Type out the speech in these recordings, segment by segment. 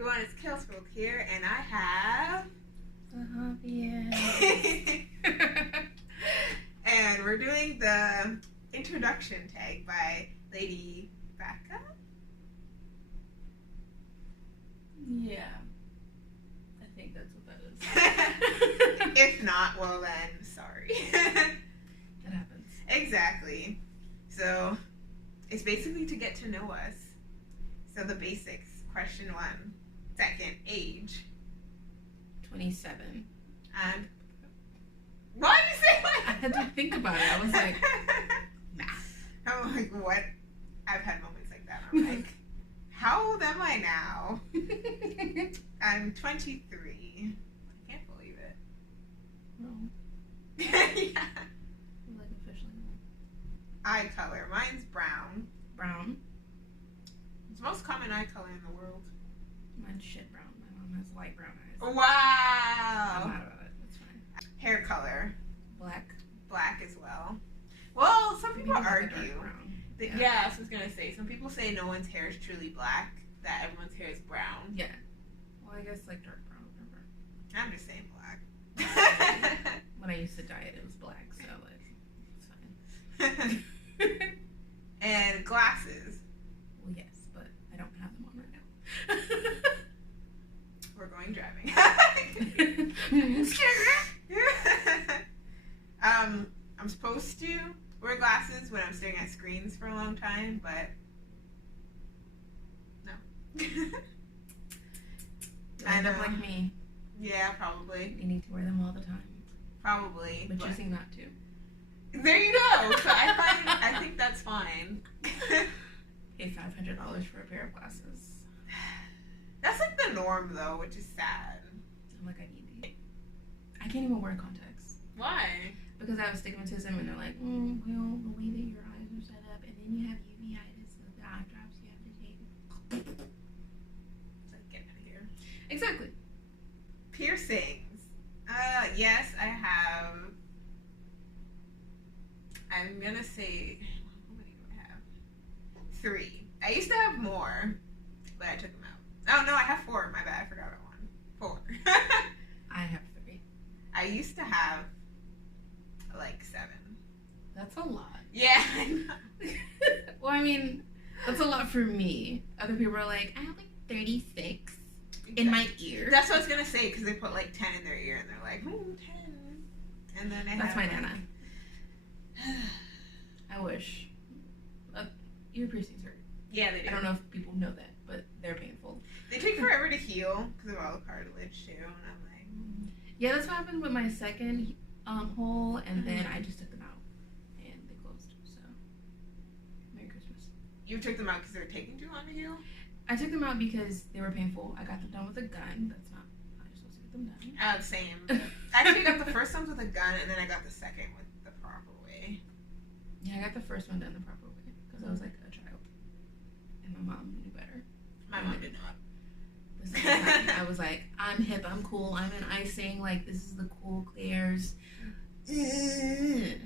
everyone, it's Kelsbrook here, and I have the hobbyist. And we're doing the introduction tag by Lady Baccia. Yeah, I think that's what that is. If not, well then, sorry. That happens. Exactly. So, it's basically to get to know us. So the basics. Question 1. Second, age. 27. And why did you say like I had to think about it. I was like, nah. I'm like, what? I've had moments like that. I'm like, how old am I now? I'm 23. I can't believe it. No. Yeah. Like officially no. Eye color. Mine's brown. Brown. It's the most common eye color in the world. Mine's shit brown. My mom has light brown eyes. Wow. I'm mad about it. That's fine. Hair color. Black. Black as well. Well, some people Maybe like a argue. dark brown. Yeah, that's what I was going to say. Some people say no one's hair is truly black, that everyone's hair is brown. Yeah. Well, I guess like dark brown, whatever. I'm just saying black. When I used to dye it, it was black, so like, it's fine. And glasses. Well, yes, but I don't have them on right now. We're going driving. I'm supposed to wear glasses when I'm staring at screens for a long time, but no. You end up like me. Yeah, probably. You need to wear them all the time. Probably. But choosing not to. There you go. So I think that's fine. Pay $500 for a pair of glasses. That's like the norm though, which is sad. I'm like, I need these. I can't even wear contacts. Why? Because I have astigmatism and they're like, well, the way that your eyes are set up, and then you have uveitis, so the eye drops you have to take. It's like, get out of here. Exactly. Piercings. Yes, I have. I'm gonna say, how many do I have? 3. I used to have more, but I took them out. Oh no, I have 4. My bad, I forgot about 1. 4. I have 3. I used to have like 7. That's a lot. Yeah, I know. Well, I mean, that's a lot for me. Other people are like, I have like 36 in my ear. That's what I was gonna say, because they put like 10 in their ear and they're like, 10. And then That's my like, nana. I wish. Ear piercings hurt. Yeah, they do. I don't know if people know that, but they're painful. They take forever to heal because of all the cartilage too, and I'm like, Yeah, that's what happened with my second hole, and then I just took them out, and they closed. So, Merry Christmas. You took them out because they were taking too long to heal? I took them out because they were painful. I got them done with a gun. That's not how you're supposed to get them done. Same. I actually got the first ones with a gun, and then I got the second with the proper way. Yeah, I got the first one done the proper way because I was like a child, and my mom knew better. My mom did not. The second time, I was like, I'm hip, I'm cool, I'm in icing, like this is the cool clears. I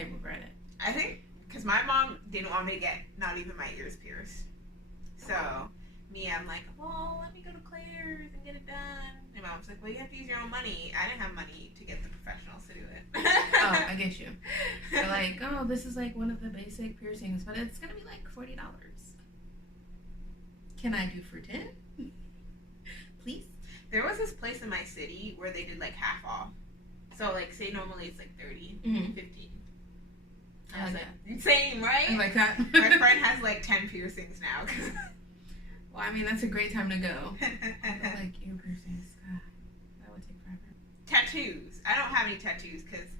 regret it. I think because my mom didn't want me to get not even my ears pierced. So I'm like, well, let me go to Claire's and get it done. And mom's like, well, you have to use your own money. I didn't have money to get the professionals to do it. Oh, I get you. They're like, oh, this is like one of the basic piercings, but it's gonna be like $40. Can I do for 10? Please? There was this place in my city where they did like half off. So like say normally it's like 30, 15. I was like, insane, right? I like that. My friend has like 10 piercings now. Well, I mean, that's a great time to go. Like ear piercings. God, that would take forever. Tattoos. I don't have any tattoos because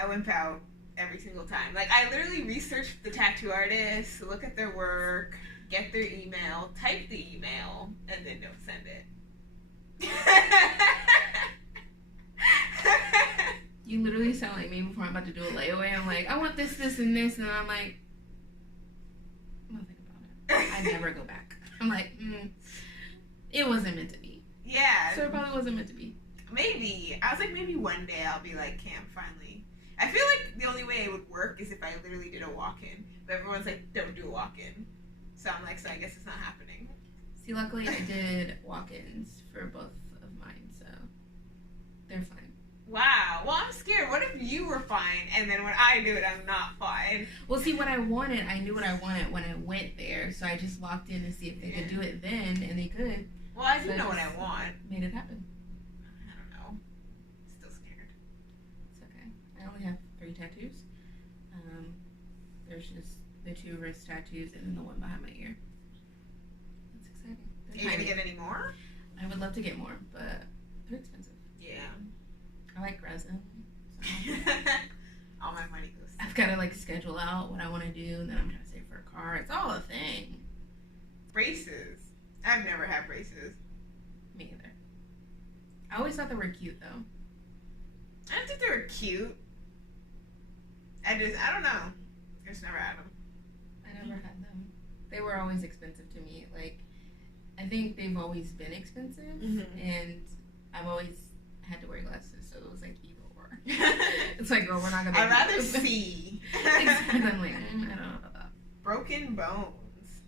I wimp out every single time. Like I literally research the tattoo artists, look at their work, get their email, type the email, and then don't send it. You literally sound like me before I'm about to do a layaway. I'm like, I want this, this, and this, and then I'm like, I'm gonna think about it. I never go back. I'm like, it wasn't meant to be. Yeah. So it probably wasn't meant to be. Maybe. I was like, maybe one day I'll be like, Cam, finally. I feel like the only way it would work is if I literally did a walk-in. But everyone's like, don't do a walk-in. So I'm like, so I guess it's not happening. See, luckily I did walk-ins for both of mine, so they're fine. Wow. Well, I'm scared. What if you were fine, and then when I do it, I'm not fine? Well, see, what I wanted, I knew what I wanted when I went there, so I just walked in to see if they could do it then, and they could. Well, I do know what I want. Made it happen. I don't know. Still scared. It's okay. I only have 3 tattoos. There's just the 2 wrist tattoos and then the one behind my ear. That's exciting. Are you gonna get any more? I would love to get more, but they're expensive. Yeah. I like resin. So. All my money goes. I've got to like schedule out what I want to do, and then I'm trying to save for a car. It's all a thing. Braces. I've never had braces. Me either. I always thought they were cute though. I don't think they were cute. I don't know. I just never had them. I never had them. They were always expensive to me. Like, I think they've always been expensive, and I've always had to wear glasses, so it was like either or. It's like, oh, we're not gonna. I'd rather see. Exactly. I'm like, I don't know about that. Broken bones.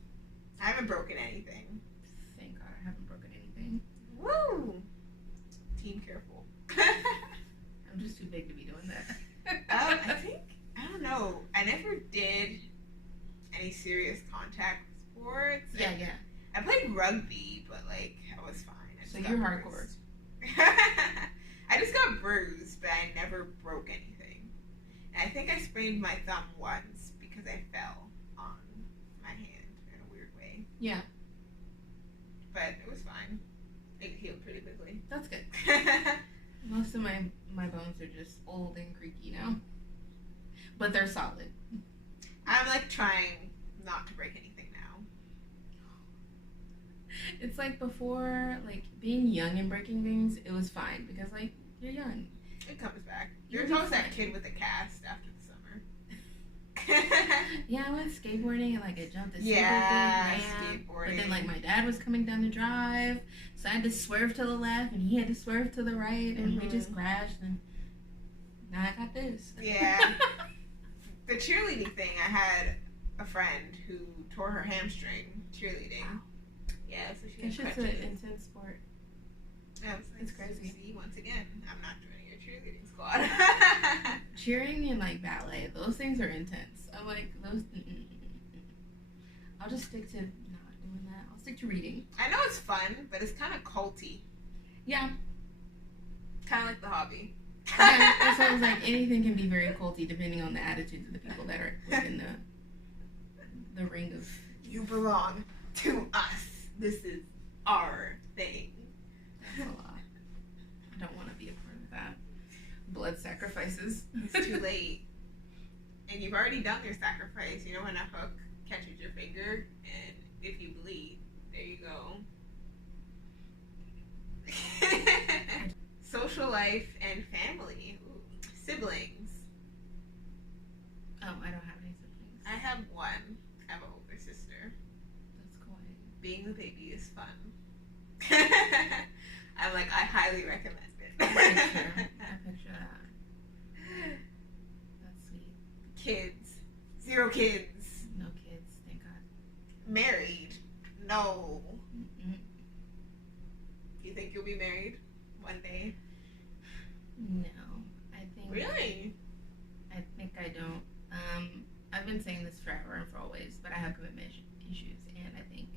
I haven't broken anything. Thank God I haven't broken anything. Woo! Team careful. I'm just too big to be doing that. I don't know. I never did any serious contact sports. Yeah. I played rugby, but like I was fine. So you're hardcore. I just got bruised, but I never broke anything. And I think I sprained my thumb once because I fell on my hand in a weird way. Yeah. But it was fine. It healed pretty quickly. That's good. Most of my bones are just old and creaky now. But they're solid. I'm like trying not to break anything now. It's like before, like being young and breaking things, it was fine because like you're young. It comes back. There's always that kid with a cast after the summer. Yeah, I went skateboarding and like I jumped the skateboarding. But then like my dad was coming down the drive, so I had to swerve to the left and he had to swerve to the right, and we just crashed, and now I got this. Yeah. The cheerleading thing, I had a friend who tore her hamstring cheerleading. Wow. Yeah, so she It's had just an crutches. intense sport. Yeah, it's like, It's crazy. See, once again, I'm not joining your cheerleading squad. Cheering and like ballet, those things are intense. I'm like, those. I'll just stick to not doing that. I'll stick to reading. I know it's fun, but it's kind of culty. Yeah. Kind of like the hobby. Yeah, that's why I was like, anything can be very culty depending on the attitudes of the people that are within the ring of. You belong to us. This is our thing. That's a lot. I don't want to be a part of that. Blood sacrifices. It's too late. And you've already done your sacrifice. You know when a hook catches your finger, and if you bleed, there you go. Social life and family. Ooh. Siblings. Oh, I don't have any siblings. I have one. I have an older sister. That's cool. Being the baby is fun. I'm like, I highly recommend it. I picture that. That's sweet. Kids. 0 kids. No kids, thank God. Married. No. Mm-mm. You think you'll be married one day? No. I think. Really? I think I don't. I've been saying this forever and for always, but I have commitment issues, and I think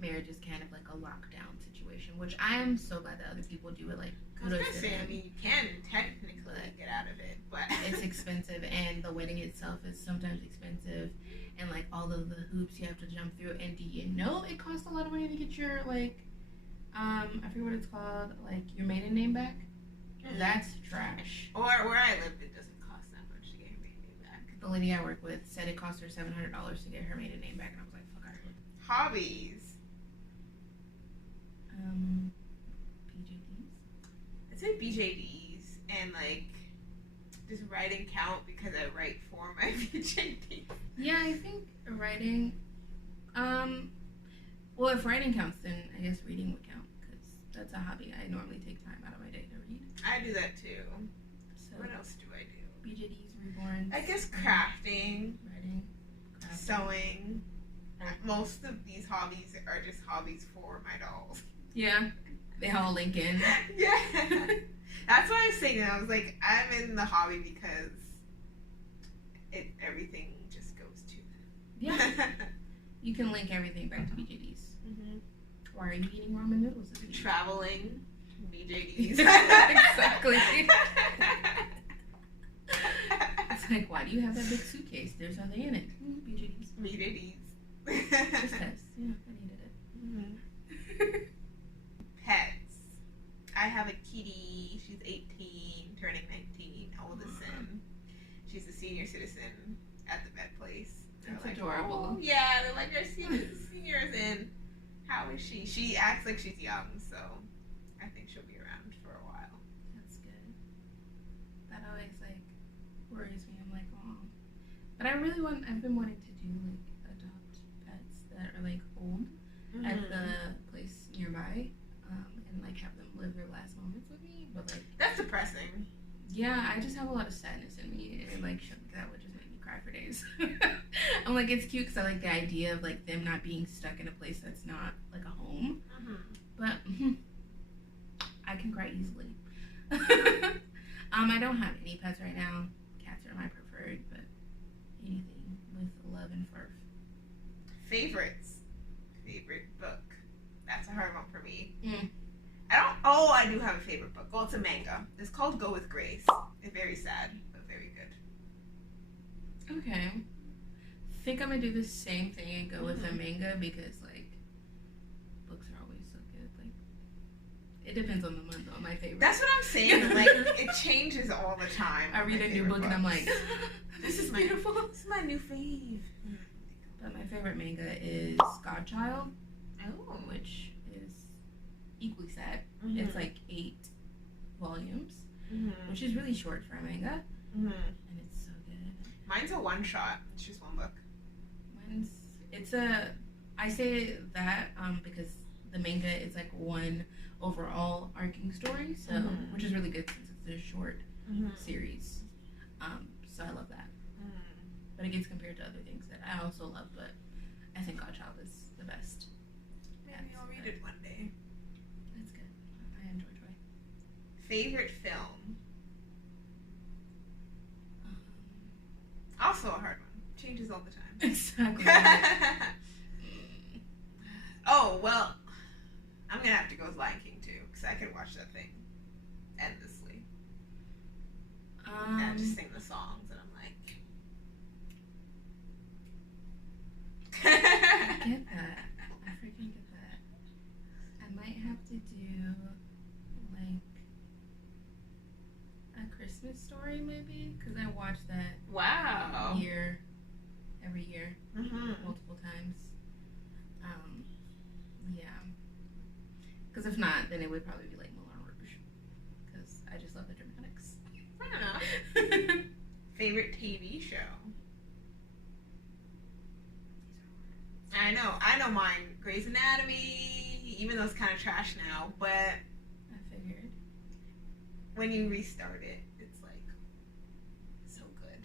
marriage is kind of like a lockdown situation, which I am so glad that other people do it. Like, I was kudos gonna to say, them. I mean, you can technically get out of it, but It's expensive, and the wedding itself is sometimes expensive, and like all of the hoops you have to jump through. And do you know it costs a lot of money to get your like, I forget what it's called, like your maiden name back? That's trash. Or where I lived, it doesn't cost that much to get your maiden name back. The lady I work with said it cost her $700 to get her maiden name back, and I was like, fuck out of here. Hobbies. BJDs? I'd say BJDs and like does writing count because I write for my BJD? Yeah, I think writing. Well, if writing counts, then I guess reading would count because that's a hobby. I normally take time out of my day to read. I do that too. So What else do I do? BJDs, reborns. I guess crafting, Writing. Crafting. sewing. most of these hobbies are just hobbies for my dolls. Yeah, they all link in. Yeah. That's what I was thinking. I was like, I'm in the hobby because everything just goes to them. Yeah. You can link everything back to BJDs. Mm-hmm. Why are you eating ramen noodles? Traveling, BJDs. Exactly. It's like, why do you have that big suitcase? There's nothing in it. BJDs. BJDs. Just test. Yeah, I needed it. Mm-hmm. Pets. I have a kitty. She's 18, turning 19, oldest son. She's a senior citizen at the vet place. That's like, adorable. Oh, yeah, they're like, our seniors in. How is she? She acts like she's young, so I think she'll be around for a while. That's good. That always, like, worries me. I'm like, oh. But I've been wanting to do, like, adopt pets that are, like, old at the place nearby, and, like, have them live their last moments with me. But, like, that's depressing. Yeah, I just have a lot of sadness in me, and, like, shit like that would just make me cry for days. I'm like, it's cute because I like the idea of, like, them not being stuck in a place that's not, like, a home. But I can cry easily. I don't have any pets right now. Cats are my preferred, but anything with love and fur. Favorites. Favorite book. That's a hard one for me. I I do have a favorite book. Well, it's a manga. It's called Go With Grace. It's very sad, but very good. Okay. I think I'm gonna do the same thing and go with a manga because, like, books are always so good. Like, it depends on the month on my favorite. That's what I'm saying. Like, it changes all the time. I read a new book and I'm like, this is beautiful. This is my new fave. But my favorite manga is Godchild, which is equally sad. It's like 8 volumes, which is really short for a manga, and it's so good. Mine's a one-shot. It's just one book. I say that because the manga is like one overall arcing story, so which is really good since it's a short series. So I love that. But it gets compared to other things that I also love, but I think Godchild is the best. Maybe I'll read it one day. That's good. I enjoy Joy. Favorite film? Also a hard one. Changes all the time. Exactly. Oh, well, I'm going to have to go with Lion King, too, because I could watch that thing endlessly. And I just sing the songs, and I'm like... I get that. I freaking get that. I might have to do, like, a Christmas Story, maybe, because I watch that every year, multiple times. Yeah. Because if not, then it would probably be like Moulin Rouge, because I just love the dramatics. I don't know. Favorite TV show? I know mine. Grey's Anatomy, even though it's kind of trash now, but I figured. When you restart it, it's like so good.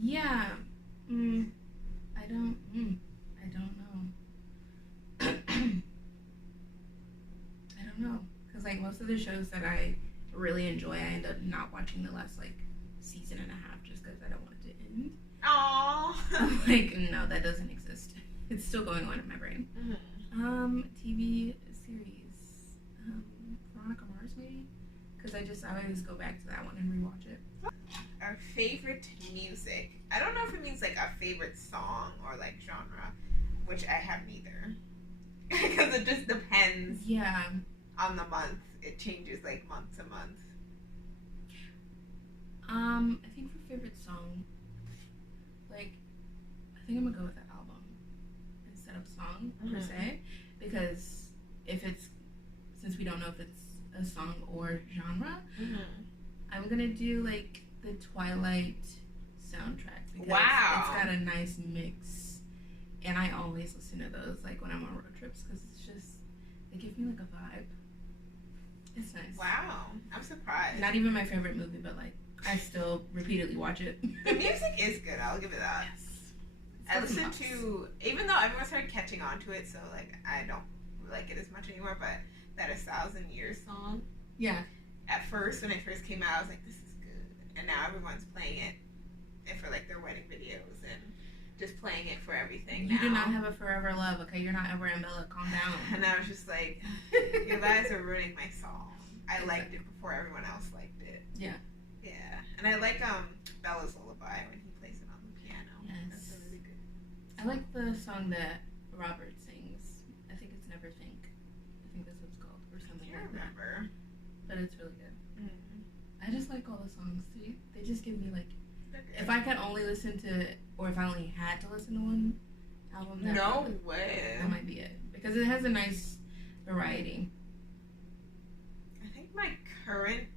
Yeah. I don't know. I don't know. Because, like, most of the shows that I really enjoy, I end up not watching the last, like, season and a half just because I don't want it to end. Aww. I'm like, no, that doesn't exist. It's still going on in my brain. TV series. Veronica Mars, maybe? Because I always go back to that one and rewatch it. Our favorite music. I don't know if it means, like, our favorite song or, like, genre, which I have neither. Because it just depends. Yeah. On the month. It changes, like, month to month. I think for favorite song, like, I think I'm gonna go with the album instead of song per se, because since we don't know if it's a song or genre, I'm gonna do like the Twilight soundtrack because it's got a nice mix, and I always listen to those like when I'm on road trips because they give me like a vibe. It's nice. Wow, I'm surprised. Not even my favorite movie, but like I still repeatedly watch it. The music is good. I'll give it that. Yes. I listen to, even though everyone started catching on to it, so like I don't like it as much anymore, but that 1,000 Years song. Yeah. At first, when it first came out, I was like, this is good. And now everyone's playing it for like their wedding videos and just playing it for everything. You do not have a forever love, okay? You're not ever in Bella. Calm down. And I was just like, you guys are ruining my song. I liked it before everyone else liked it. Yeah. Yeah. And I like Bella's Lullaby when he plays it on the piano. Yes. That's really good. I like the song that Robert sings. I think it's Never Think. I think that's what it's called, or something like that. But it's really good. Mm-hmm. I just like all the songs. They just give me like, if I could only listen to, or if I only had to listen to one album, that might be it, because it has a nice variety. I think my current,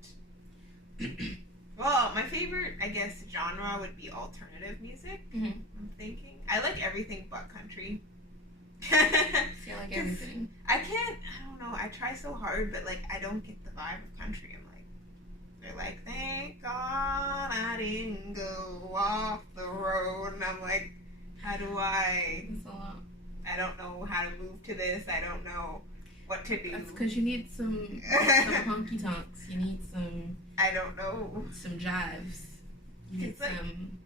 well, my favorite, I guess, genre would be alternative music. Mm-hmm. I'm thinking I like everything but country. See, I like everything. I don't know, I try so hard, but like I don't get the vibe of country. They're like, thank God I didn't go off the road. And I'm like, how do I? That's a lot. I don't know how to move to this. I don't know what to do. That's because you need some honky tonks. You need some. I don't know. Some jives. You need some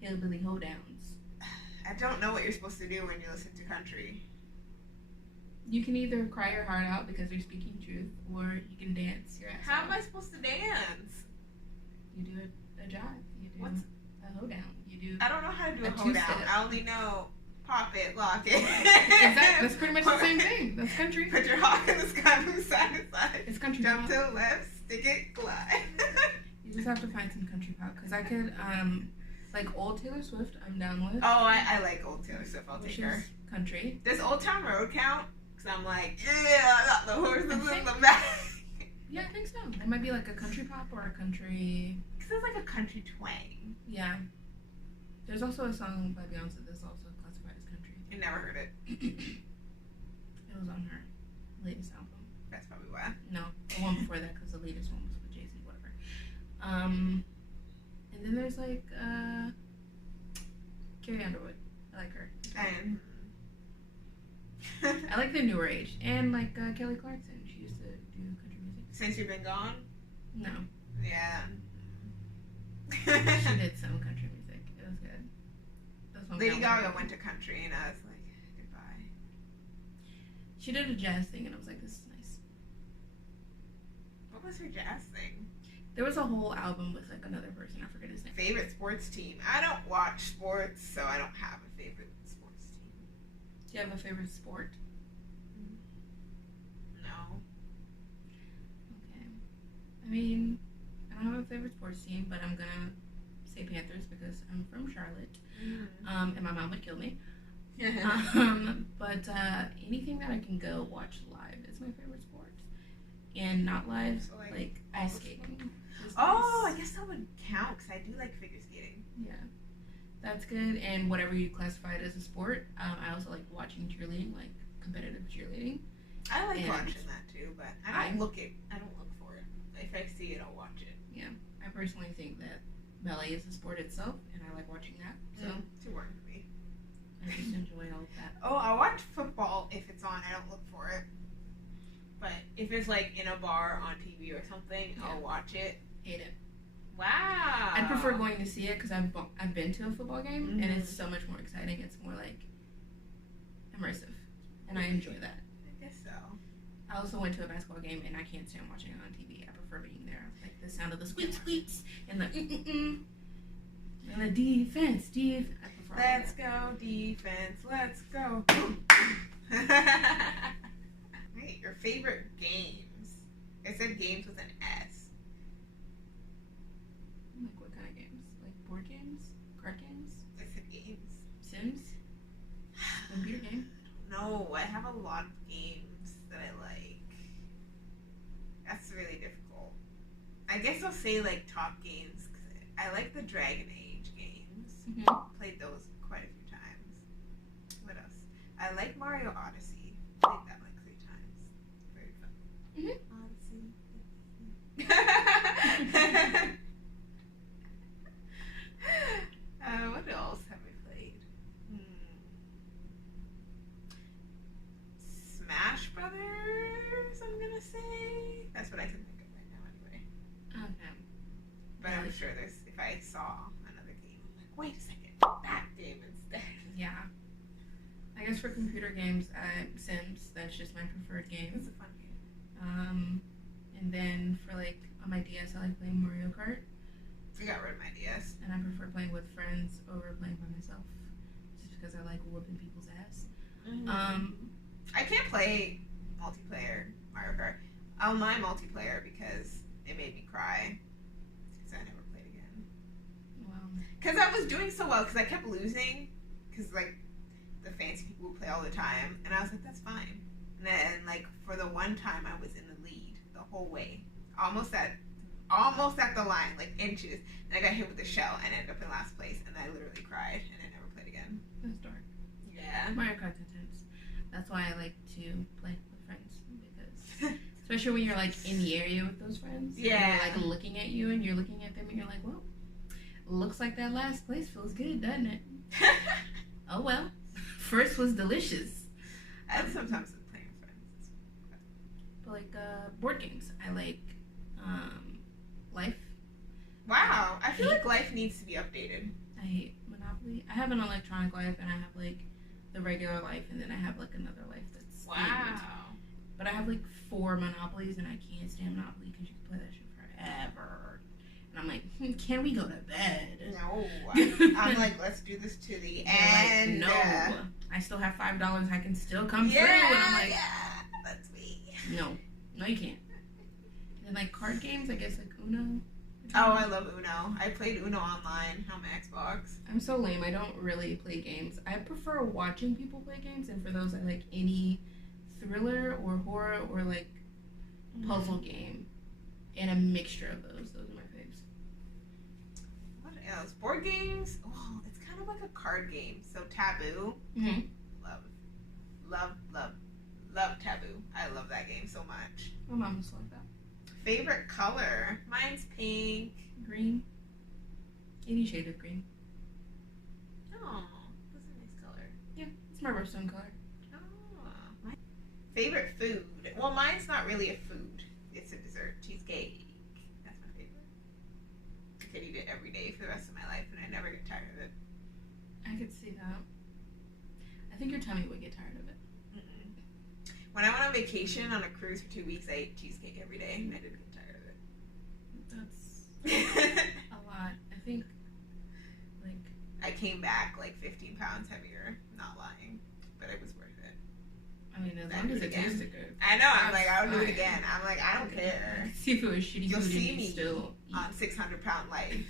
hillbilly hoedowns. I don't know what you're supposed to do when you listen to country. You can either cry your heart out because you're speaking truth, or you can dance your ass How off. am I supposed to dance? You do a jive. You do a hoedown. You do. I don't know how to do a hoedown. I only know pop it, lock it. Exactly. That's pretty much the same thing. That's country. Put your hawk in the sky, move side to side. It's country Jump pop. to the left, stick it, glide. You just have to find some country pop, because I could like old Taylor Swift. I'm down with. Oh, I like old Taylor Swift. I'll take her. Country. Does Old Town Road count? I'm like, yeah, I got the horses in the back. Yeah, I think so. It might be like a country pop or a country. Because it's like a country twang. Yeah. There's also a song by Beyonce that's also classified as country. I never heard it. It was on her latest album. That's probably why. No, the one before that, because the latest one was with Jay-Z, whatever. And then there's like Carrie Underwood. I like her. And I like the newer age. And like Kelly Clarkson. She used to do country music. Since you've been gone? No. Yeah. She did some country music. It was good. Lady Gaga went to country and I was like, goodbye. She did a jazz thing and I was like, this is nice. What was her jazz thing? There was a whole album with like another person. I forget his name. Favorite sports team? I don't watch sports, so I don't have a favorite sports team. Do you have a favorite sport? No. Okay. I mean, I don't have a favorite sports team, but I'm gonna say Panthers because I'm from Charlotte. And my mom would kill me. But anything that I can go watch live is my favorite sport. And not live, so like ice skating. Oh, I guess that would count because I do like figure skating. Yeah. That's good. And whatever you classify it as a sport, I also like watching cheerleading, like competitive cheerleading. I like watching that too, but I don't look for it. If I see it, I'll watch it. Yeah. I personally think that ballet is a sport itself, and I like watching that. So it's work for me. I just enjoy all of that. Oh, I watch football if it's on. I don't look for it. But if it's like in a bar on TV or something, I'll watch it. Hate it. Wow. I prefer going to see it because I've been to a football game and it's so much more exciting. It's more like immersive, and I enjoy that. I guess so. I also went to a basketball game and I can't stand watching it on TV. I prefer being there, like the sound of the squeaks and the and the defense. I prefer. Let's go defense. Let's go. Wait, your favorite games? I said games with an S. Like what kind of games? Like board games? Card games? I said games. Sims? Computer game? No, I have a lot of games that I like. That's really difficult. I guess I'll say like top games because I like the Dragon Age games. Played those quite a few times. What else? I like Mario Odyssey. Played that like 3 times. Very fun. Odyssey. What else have I played? say. That's what I can think of right now, anyway. Okay. But Yeah. I'm sure there's. If I saw another game, I'm like, wait a second, that game instead. Yeah. I guess for computer games, Sims. That's just my preferred game. It's a fun game. And then for like on my DS, I like playing Mario Kart, I got rid of my DS. and I prefer playing with friends over playing by myself, just because I like whooping people's ass. I can't play multiplayer Mario Kart. Online multiplayer because it made me cry. Because I never played again. Wow. Because I was doing so well. Because I kept losing. Because like the fancy people would play all the time, and I was like, that's fine. And then like for the one time I was in the lead the whole way, almost at the line, like inches, and I got hit with the shell and ended up in last place, and I literally cried, and I never played again. That's dark. Yeah. Mario Kart's intense. That's why I like to play with friends, because especially when you're like in the area with those friends. Yeah. And they're like looking at you, and you're looking at them, and you're like, well, looks like that last place feels good, doesn't it? Oh well. First was delicious. And sometimes it's playing with friends. But like board games, I like Life. Wow, I feel like life needs to be updated. I hate Monopoly. I have an electronic life, and I have like the regular life, and then I have like another life that's themed. But I have like 4 Monopolies, and I can't stand Monopoly because you can play that shit forever. And I'm like, can we go to bed? No, I'm like, let's do this to the end. Like, no, I still have $5. I can still come through. And I'm like, that's me. no, you can't. And like card games, I guess like Uno. Oh, I love Uno. I played Uno online on my Xbox. I'm so lame. I don't really play games. I prefer watching people play games, and for those, I like any thriller or horror or like puzzle game, and a mixture of those. Those are my faves. What else? Board games? Oh, it's kind of like a card game. So Taboo. Mm-hmm. Love Taboo. I love that game so much. My mom was like that. Favorite color? Mine's pink. Green. Any shade of green. Oh, that's a nice color. Yeah, it's my birthstone color. Oh. Favorite food? Well, mine's not really a food. It's a dessert. Cheesecake. That's my favorite. I could eat it every day for the rest of my life, and I never get tired of it. I could see that. I think your tummy would get tired of it. When I went on vacation on a cruise for 2 weeks, I ate cheesecake every day, and I didn't get tired of it. That's a lot. I think, like... I came back like 15 pounds heavier, not lying, but it was worth it. I mean, as long as it tasted good. I know, I'm like, I'll do it again. I'm like, I don't care. See if it was shitty You'll food see and me you still eat. on 600-pound life.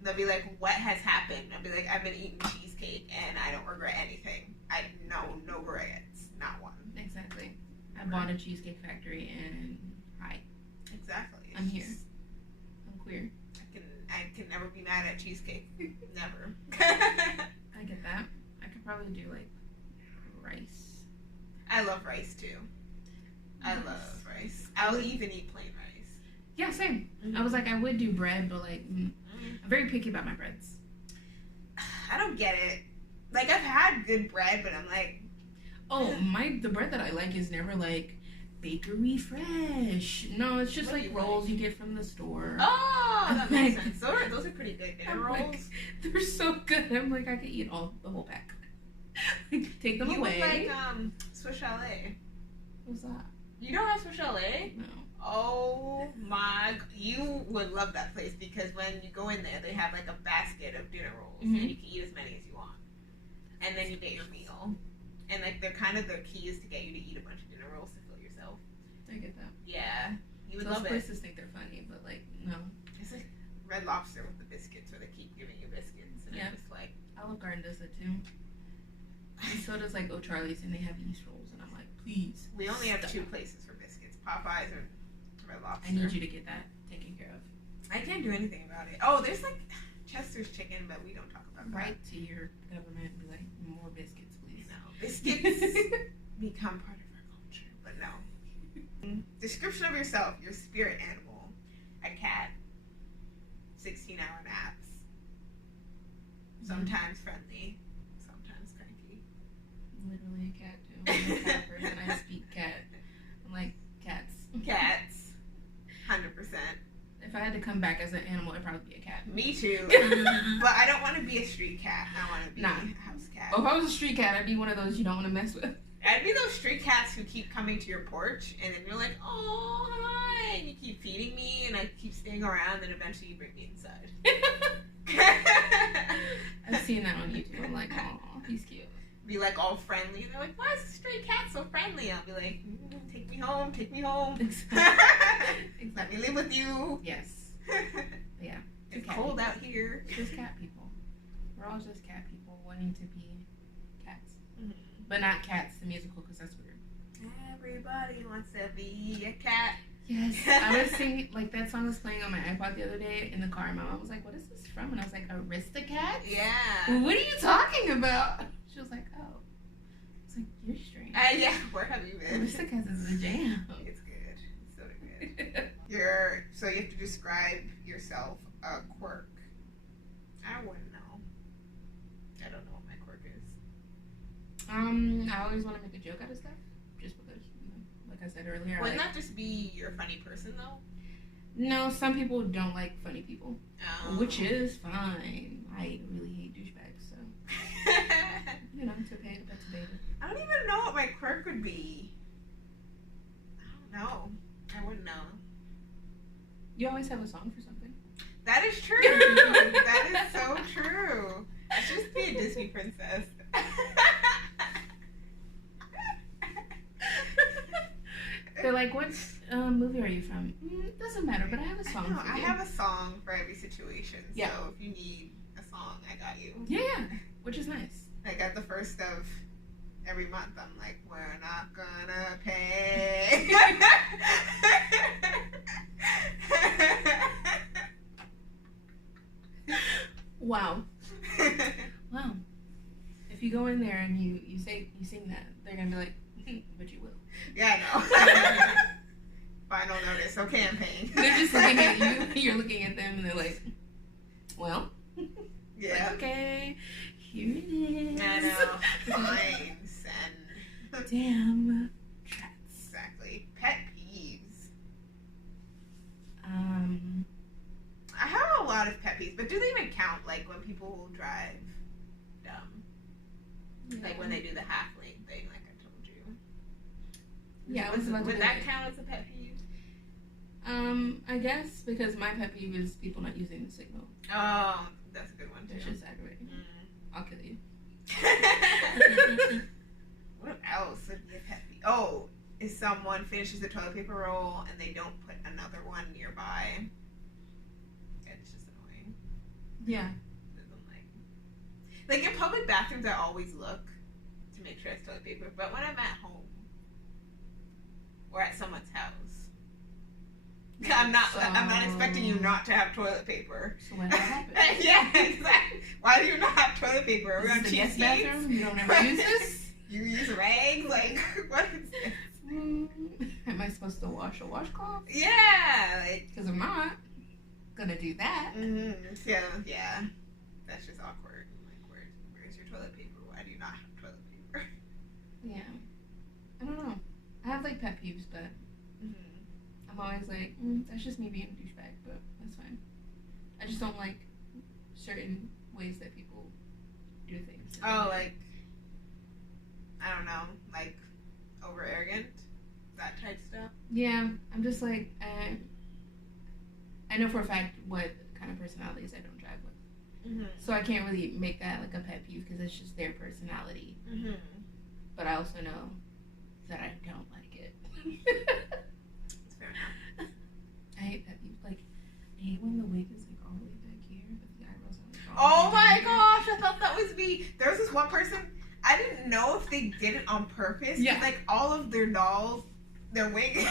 They'll be like, what has happened? I'll be like, I've been eating cheesecake, and I don't regret anything. No regrets, not one. Exactly. I bought a Cheesecake Factory, and hi. Exactly. I'm here. I'm queer. I can never be mad at cheesecake. Never. I get that. I could probably do like rice. I love rice too. I love rice. I'll even eat plain rice. Yeah, same. I was like, I would do bread, but like, I'm very picky about my breads. I don't get it. Like, I've had good bread, but I'm like, oh, the bread that I like is never like bakery fresh. No, it's just like rolls you get from the store. Oh, that makes sense. Those are pretty good. Dinner rolls. Like, they're so good. I'm like, I could eat the whole pack. Like, take them away. You would like Swiss Chalet. What's that? You don't have Swiss Chalet? No. Oh my! You would love that place because when you go in there, they have like a basket of dinner rolls, and you can eat as many as you want, and then you get your meal. And like they're kind of the key is to get you to eat a bunch of dinner rolls to fill yourself. I get that. Yeah, you would Those love it. places think they're funny, but like no. It's like Red Lobster with the biscuits, where they keep giving you biscuits, and it's just like Olive Garden does it too. And so does like O'Charlie's, and they have yeast rolls, and I'm like, please. We only have 2 places for biscuits: Popeyes or Red Lobster. I need you to get that taken care of. I can't do anything about it. Oh, there's like Chester's chicken, but we don't talk about that. Write to your government and be like, more biscuits, please. No, biscuits become part of our culture, but no. Description of yourself: your spirit animal, a cat, 16-hour naps, sometimes friendly, sometimes cranky. Literally a cat too. I'm a cat person. I speak cat. I'm like cats. Cat. come back as an animal, it'd probably be a cat. Me too. But I don't want to be a street cat. I want to be a house cat. Oh, if I was a street cat, I'd be one of those you don't want to mess with. I'd be those street cats who keep coming to your porch, and then you're like, oh, hi, and you keep feeding me, and I keep staying around, and eventually you bring me inside. I've seen that on YouTube. I'm like, oh, he's cute. Be like all friendly, and they're like, why is the stray cat so friendly? I'll be like, take me home, take me home. Exactly. Let me live with you. Yes. Yeah. It's cold out here. Just cat people. We're all just cat people wanting to be cats. Mm-hmm. But not Cats, the musical, because that's weird. Everybody wants to be a cat. Yes. I was singing, like, that song was playing on my iPod the other day in the car. My mom was like, what is this from? And I was like, Aristocats? Yeah. What are you talking about? She was like, oh. I was like, you're strange. Yeah, where have you been? Aristocats is a jam. It's good. It's so good. So you have to describe yourself a quirk. I wouldn't know. I don't know what my quirk is. I always want to make a joke out of stuff, just because, like I said earlier. Wouldn't that just be you're a funny person, though? No, some people don't like funny people, which Oh. is fine. I really hate douchebags, so it's okay. That's debated. I don't even know what my quirk would be. I don't know. I wouldn't know. You always have a song for something. That is true. That is so true. I should just be a Disney princess. They're like, what movie are you from? Doesn't matter, but I have a song for I you. have a song for every situation. Yeah. So if you need a song, I got you. Yeah, which is nice. Like at the first of every month, I'm like, we're not gonna pay. Wow. Wow. If you go in there and you sing that, they're gonna be like, but you will. Yeah, I know. Final notice. Okay, I'm paying. They're just looking at you. You're looking at them, and they're like, well. Yeah. Like, okay. Here it is. I know. Fine. Send. Damn. Exactly. Pet peeves. I I have a lot of pet peeves, but do they even count? Like when people drive dumb, like when they do the half lane thing, like I told you. Yeah, I was about to would do that it. count as a pet peeve? I guess because my pet peeve is people not using the signal. Oh, that's a good one It's too. just aggravating. I'll kill you. What else would be a pet peeve? Oh, if someone finishes the toilet paper roll and they don't put another one nearby, it's just annoying. Yeah. Like in public bathrooms, I always look to make sure it's toilet paper. But when I'm at home or at someone's house, I'm not expecting you not to have toilet paper. So when that happens. Yeah, exactly. Why do you not have toilet paper? Are we on This is the guest cheap bathroom? You don't ever use this? You use rags? Like, what is this? Am I supposed to wash a washcloth? Yeah, like. Because I'm not gonna do that. So, yeah. That's just awkward. Like, where's your toilet paper? Why do you not have toilet paper? Yeah. I don't know. I have like pet peeves, but I'm always like, that's just me being a douchebag, but that's fine. I just don't like certain ways that people do things. Oh, like, I don't know, like, over arrogant? That type stuff? Yeah, I'm just like, I know for a fact what kind of personalities I don't drive with. So I can't really make that like a pet peeve because it's just their personality. But I also know that I don't like it. That's fair enough. I hate pet peeves. Like, I hate when the wig is like all the way back here, but the eyebrows are like Oh all the way my down gosh, I thought that was me. There was this one person, I didn't know if they did it on purpose. Yeah. Like, all of their dolls, their wig.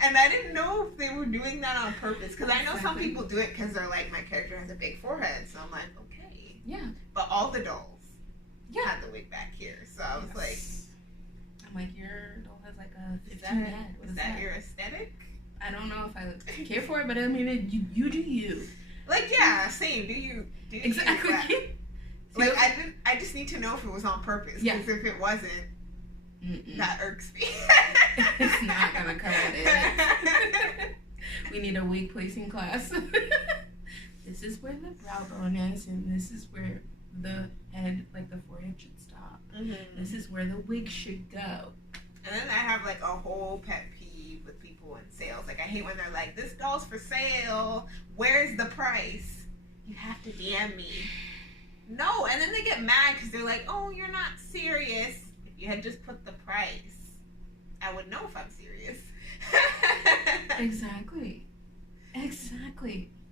And I didn't know if they were doing that on purpose. Because I know some Exactly. people do it because they're like, my character has a big forehead. So I'm like, okay. Yeah. But all the dolls Yeah. had the wig back here. So I was like, I'm like, your doll has like a is 15 that, head. What is that your aesthetic? I don't know if I care for it, but I mean, you do you. Like, yeah, same. Do you? Exactly. Like, I just need to know if it was on purpose. Yeah. Because if it wasn't, Mm-mm. that irks me. It's not gonna cut it. We need a wig placing class. This is where the brow bone is, and this is where the head, like the forehead, should stop. Mm-hmm. This is where the wig should go. And then I have like a whole pet peeve with people in sales. Like I hate when they're like, "This doll's for sale. Where's the price?" You have to DM me. No, and then they get mad because they're like, "Oh, you're not serious." If you had just put the price, I would know if I'm serious. Exactly.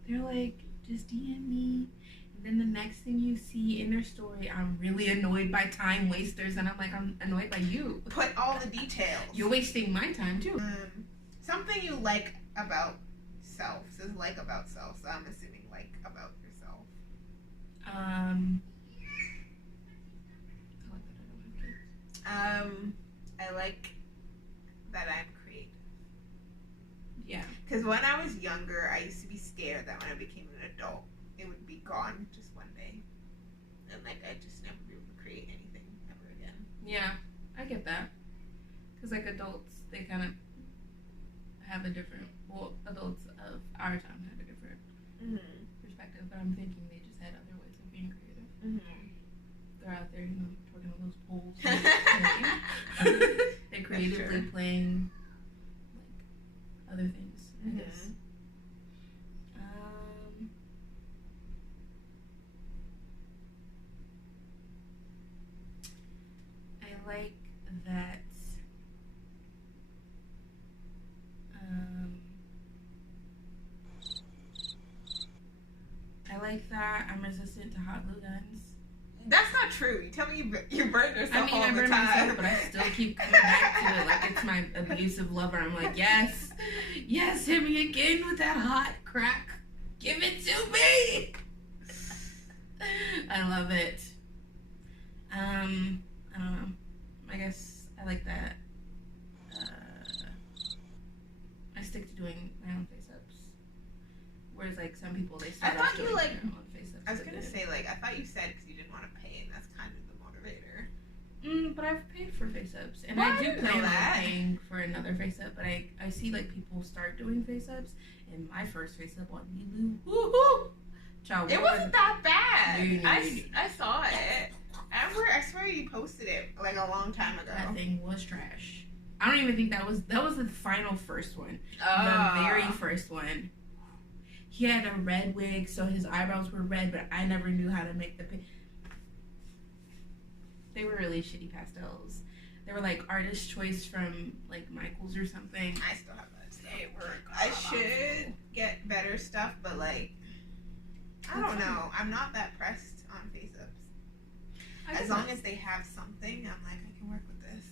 They're like, just DM me. And then the next thing you see in their story, I'm really annoyed by time wasters. And I'm like, I'm annoyed by you. Put all the details. You're wasting my time, too. Something you like about self says like about self. So I'm assuming like about yourself. I like that I'm creative. Yeah. Because when I was younger, I used to be scared that when I became an adult, it would be gone just one day. And like, I'd just never be able to create anything ever again. Yeah, I get that. Because like adults, they kind of have a different, well, adults of our time have a different perspective. But I'm thinking they just had other ways of being creative. They're out there, you know, twerking on those poles. They're creatively playing like other things, I guess. I like that. I like that I'm resistant to hot glue guns. That's not true. You tell me you burn yourself all I the burn time. myself, but I still keep coming back to it like it's my abusive lover. I'm like, yes, hit me again with that hot crack. Give it to me. I love it. I don't know. I guess I like that. I stick to doing my own face-ups. Whereas, like, some people, they start off doing their own face-ups. I was going to say, like, I thought you said because you didn't want to pay, and that's kind of the motivator. But I've paid for face-ups. And I do plan on paying for another face-up. But I see, like, people start doing face-ups. And my first face-up on Milu, woohoo! Child, it wasn't that bad. I saw it. I swear you posted it, like, a long time ago. That thing was trash. I don't even think that was the final first one. The very first one. He had a red wig, so his eyebrows were red, but I never knew how to make they were really shitty pastels. They were like artist choice from like Michaels or something. I still have that stuff. I should get better stuff, but like, I don't know. I'm not that pressed on face-ups. As long as they have something, I'm like, I can work with this.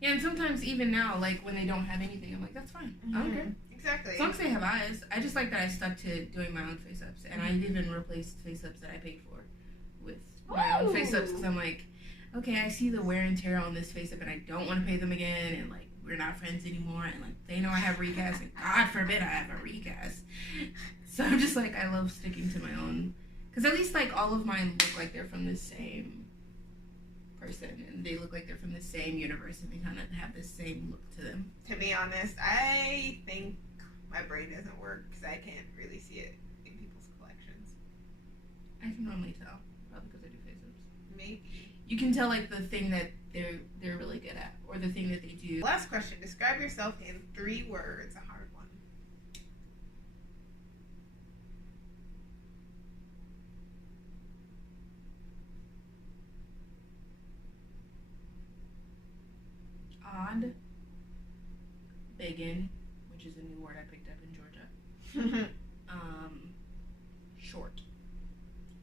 Yeah, and sometimes even now, like when they don't have anything, I'm like, that's fine. I don't care. Exactly. As long as they have eyes. I just like that I stuck to doing my own face-ups. And I even replaced face-ups that I paid for with my own face-ups. Because I'm like, okay, I see the wear and tear on this face-up and I don't want to pay them again. And like, we're not friends anymore. And like, they know I have recast. And God forbid I have a recast. So I'm just like, I love sticking to my own. Because at least like all of mine look like they're from the same person, and they look like they're from the same universe, and they kind of have the same look to them. To be honest, I think my brain doesn't work because I can't really see it in people's collections. I can normally tell, probably because I do face-ups. Maybe. You can tell like the thing that they're really good at, or the thing that they do. Last question. Describe yourself in 3 words. A hard one. Odd. Bacon, which is a new word I picked up in Georgia. Short.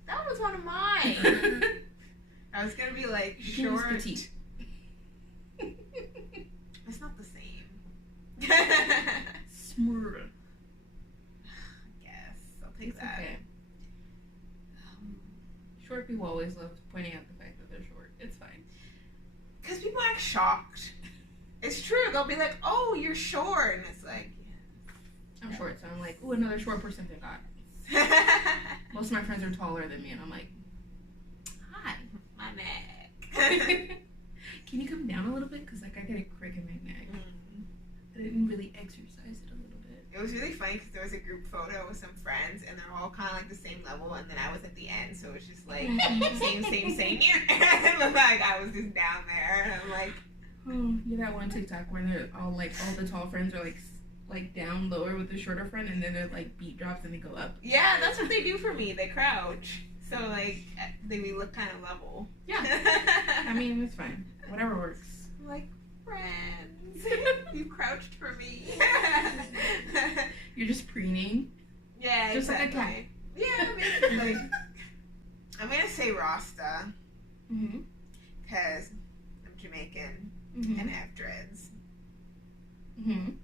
That was one of mine. I was gonna be like short. Petite. It's not the same. Smooth. Yes, I'll take that. Okay. Short people always love pointing out the fact that they're short. It's fine. Because people act shocked. It's true. They'll be like, "Oh, you're short," and it's like, yeah. I'm short, so I'm like, ooh, another short person thank God. Most of my friends are taller than me, and I'm like, hi, my neck. Can you come down a little bit? Because like I get a crick in my neck. I didn't really exercise it a little bit. It was really funny because there was a group photo with some friends, and they're all kind of like the same level, and then I was at the end, so it's just like same. And like I was just down there, and I'm like, oh, yeah, that one TikTok where they're all like all the tall friends are like down lower with the shorter friend, and then they're like beat drops and they go up. yeah, that's what they do for me. They crouch, so like we look kind of level. Yeah, I mean it's fine, whatever works. I'm like, friends, you crouched for me. You're just preening. Yeah, just exactly. like a cat. Yeah, basically. I'm gonna say Rasta because I'm Jamaican and have dreads, and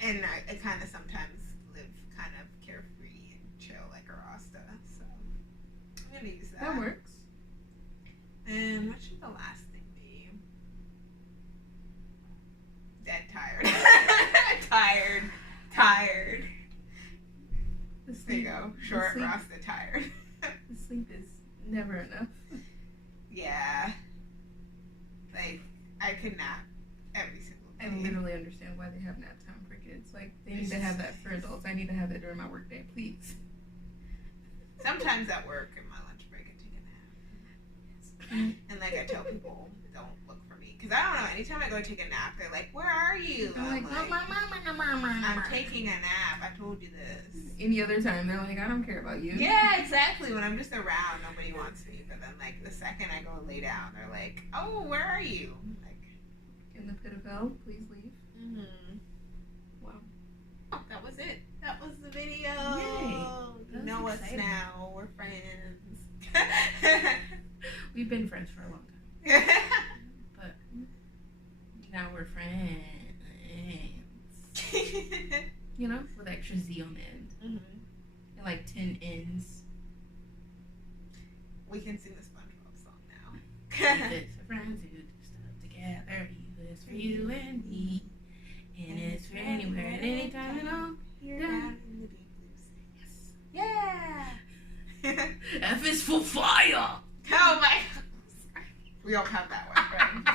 I kind of sometimes live kind of carefree and chill like a Rasta. So I'm gonna use that. That works. And what should the last thing be? Dead tired. tired. There you go. Short Rasta tired. The sleep is never enough. Yeah. Like, I could nap every single day. I literally understand why they have nap time for kids. Like, they need to have that for adults. I need to have that during my work day, please. Sometimes at work, in my lunch break, I take a nap. And, like, I tell people, don't look for me. Because I don't know, anytime I go take a nap, they're like, where are you? I'm like, I'm taking a nap. I told you this. Any other time, they're like, I don't care about you. Yeah, exactly. When I'm just around, nobody wants me. But then, like, the second I go lay down, they're like, oh, where are you? Like, in the pit of hell, please leave. Wow. That was it. That was the video. Yay. You know us exciting. now. We're friends. We've been friends for a long time. But now we're friends. You know, with extra Z on the end. And like 10 ends. We can sing the SpongeBob song now. It's for friends who do stuff together. It's for you and me. And it's for anywhere at any time and all. Here down in the deep blue sea. Yes. Yeah. F is for fire. Oh my God. We all have that one, friend.